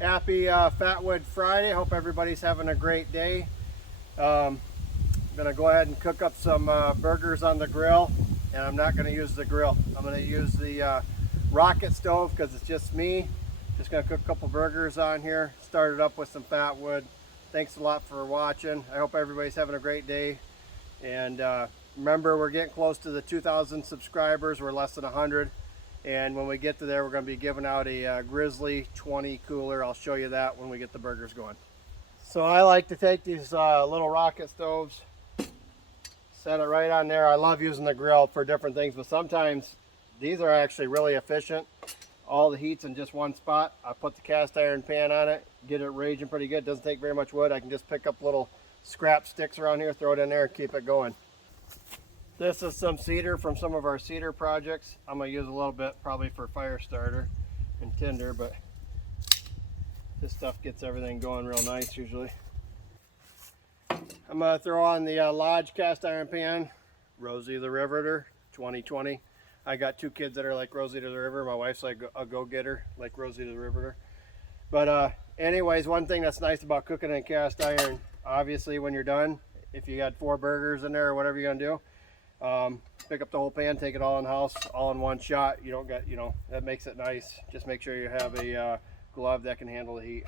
Happy Fatwood Friday. Hope everybody's having a great day. I'm gonna go ahead and cook up some burgers on the grill, and I'm not gonna use the grill. I'm gonna use the rocket stove because it's just me. Just gonna cook a couple burgers on here. Started up with some Fatwood. Thanks a lot for watching. I hope everybody's having a great day. And remember, we're getting close to the 2,000 subscribers. We're less than 100. And when we get to there, we're going to be giving out a Grizzly 20 cooler. I'll show you that when we get the burgers going. So I like to take these little rocket stoves, set it right on there. I love using the grill for different things, but sometimes these are actually really efficient. All the heat's in just one spot. I put the cast iron pan on it, get it raging pretty good. Doesn't take very much wood. I can just pick up little scrap sticks around here, throw it in there, and keep it going. This is some cedar from some of our cedar projects. I'm going to use a little bit probably for fire starter and tinder, but this stuff gets everything going real nice usually. I'm going to throw on the Lodge cast iron pan, Rosie the Riveter 2020. I got two kids that are like Rosie to the River. My wife's like a go-getter like Rosie to the Riveter. But anyways, one thing that's nice about cooking in cast iron, obviously when you're done, if you got 4 burgers in there or whatever you're going to do, pick up the whole pan, take it all in the house, all in one shot. You don't get, that makes it nice. Just make sure you have a glove that can handle the heat.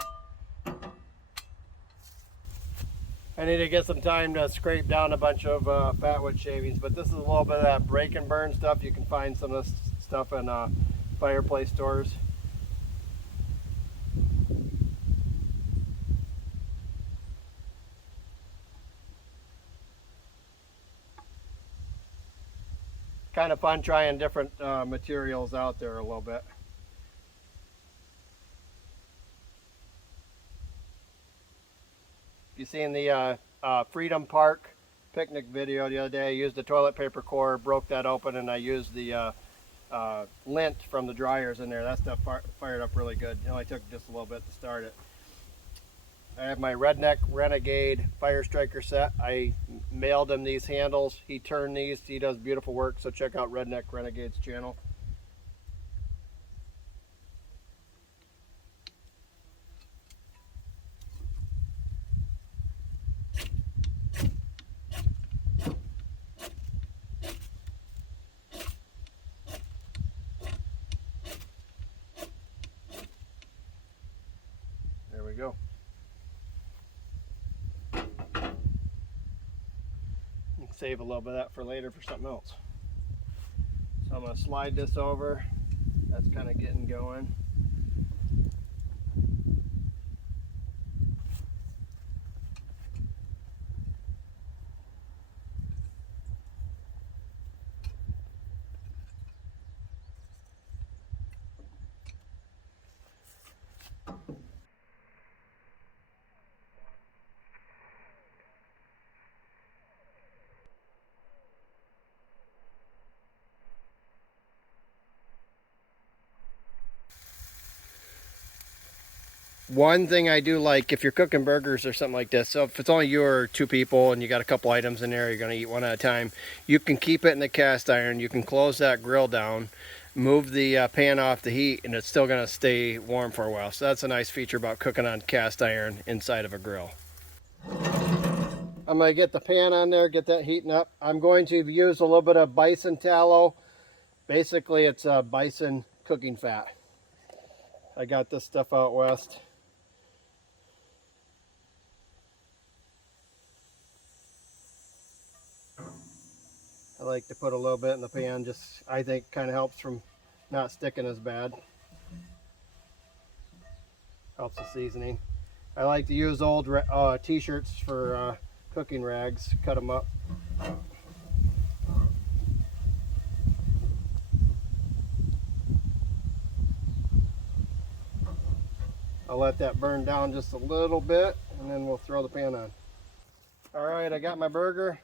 I need to get some time to scrape down a bunch of Fatwood shavings, but this is a little bit of that break and burn stuff. You can find some of this stuff in fireplace stores. Kind of fun trying different materials out there a little bit. You seen the Freedom Park picnic video the other day? I used the toilet paper core, broke that open, and I used the lint from the dryers in there. That stuff fired up really good. It only took just a little bit to start it. I have my Redneck Renegade Firestriker set. I mailed him these handles. He turned these. He does beautiful work, so check out Redneck Renegade's channel. There we go. Save a little bit of that for later for something else. So I'm going to slide this over. That's kind of getting going. One thing I do like, if you're cooking burgers or something like this, so if it's only you or 2 people and you got a couple items in there, you're going to eat one at a time, you can keep it in the cast iron. You can close that grill down, move the pan off the heat, and it's still going to stay warm for a while. So that's a nice feature about cooking on cast iron inside of a grill. I'm going to get the pan on there, get that heating up. I'm going to use a little bit of bison tallow. Basically, it's bison cooking fat. I got this stuff out west. I like to put a little bit in the pan, just I think kind of helps from not sticking as bad. Helps the seasoning. I like to use old t-shirts for cooking rags, cut them up. I'll let that burn down just a little bit and then we'll throw the pan on. Alright, I got my burger.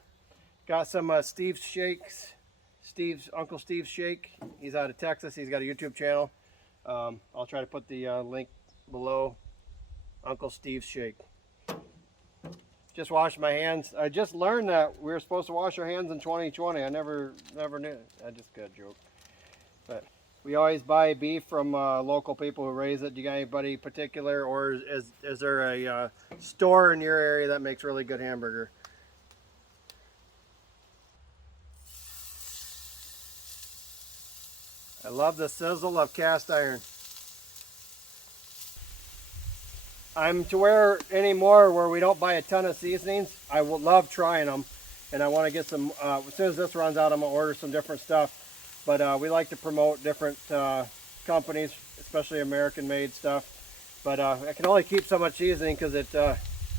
Got some Steve's Shakes. Uncle Steve's Shake. He's out of Texas. He's got a YouTube channel. I'll try to put the link below. Uncle Steve's Shake. Just washed my hands. I just learned that we were supposed to wash our hands in 2020. I never knew. I just got a joke. But We always buy beef from local people who raise it. Do you got anybody particular, or is there a store in your area that makes really good hamburger? I love the sizzle of cast iron. I'm to where anymore where we don't buy a ton of seasonings. I will love trying them, and I want to get some. As soon as this runs out, I'm gonna order some different stuff. But we like to promote different companies, especially American-made stuff. But I can only keep so much seasoning because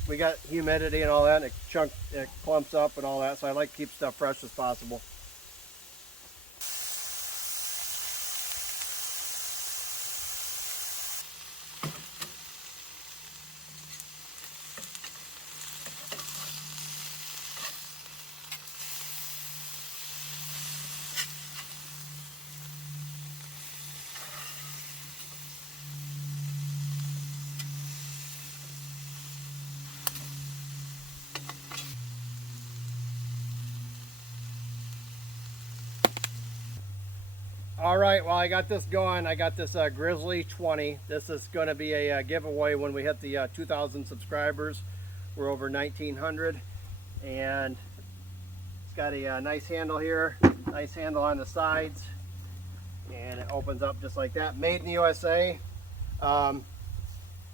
we got humidity and all that, and it clumps up and all that. So I like to keep stuff fresh as possible. All right, well, I got this going. I got this Grizzly 20. This is going to be a giveaway when we hit the 2,000 subscribers. We're over 1,900, and it's got a nice handle here, nice handle on the sides, and it opens up just like that. Made in the USA.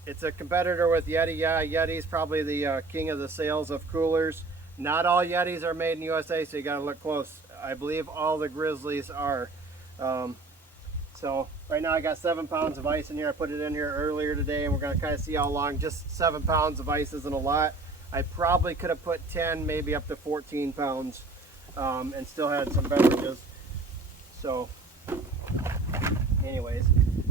It's a competitor with Yeti. Yeah, Yeti's probably the king of the sales of coolers. Not all Yetis are made in the USA, so you got to look close. I believe all the Grizzlies are. So right now I got 7 pounds of ice in here. I put it in here earlier today, and we're going to kind of see how long. Just 7 pounds of ice isn't a lot. I probably could have put 10, maybe up to 14 pounds, and still had some beverages. So anyways,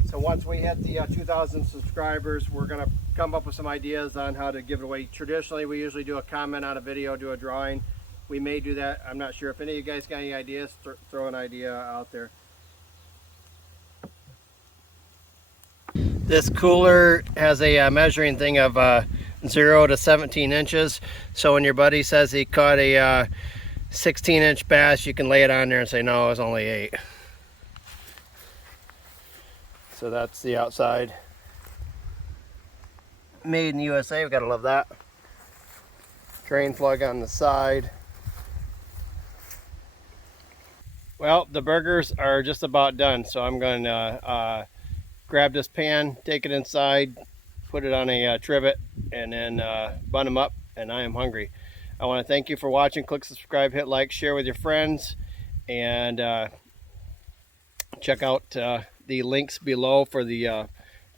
so once we hit the 2,000 subscribers, we're going to come up with some ideas on how to give it away. Traditionally, we usually do a comment on a video, do a drawing. We may do that. I'm not sure. If any of you guys got any ideas, throw an idea out there. This cooler has a measuring thing of 0 to 17 inches. So when your buddy says he caught a 16-inch bass, you can lay it on there and say, no, it's only 8. So that's the outside. Made in the USA, we gotta love that. Drain plug on the side. Well, the burgers are just about done, so I'm going to grab this pan, take it inside, put it on a trivet, and then bun them up, and I am hungry. I want to thank you for watching. Click subscribe, hit like, share with your friends, and check out the links below for the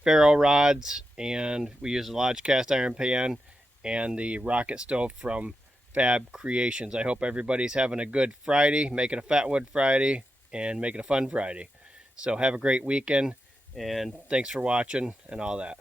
ferro rods, and we use a Lodge cast iron pan and the rocket stove from Fabkreations. I hope everybody's having a good Friday, make it a Fatwood Friday, and make it a fun Friday. So have a great weekend, and thanks for watching and all that.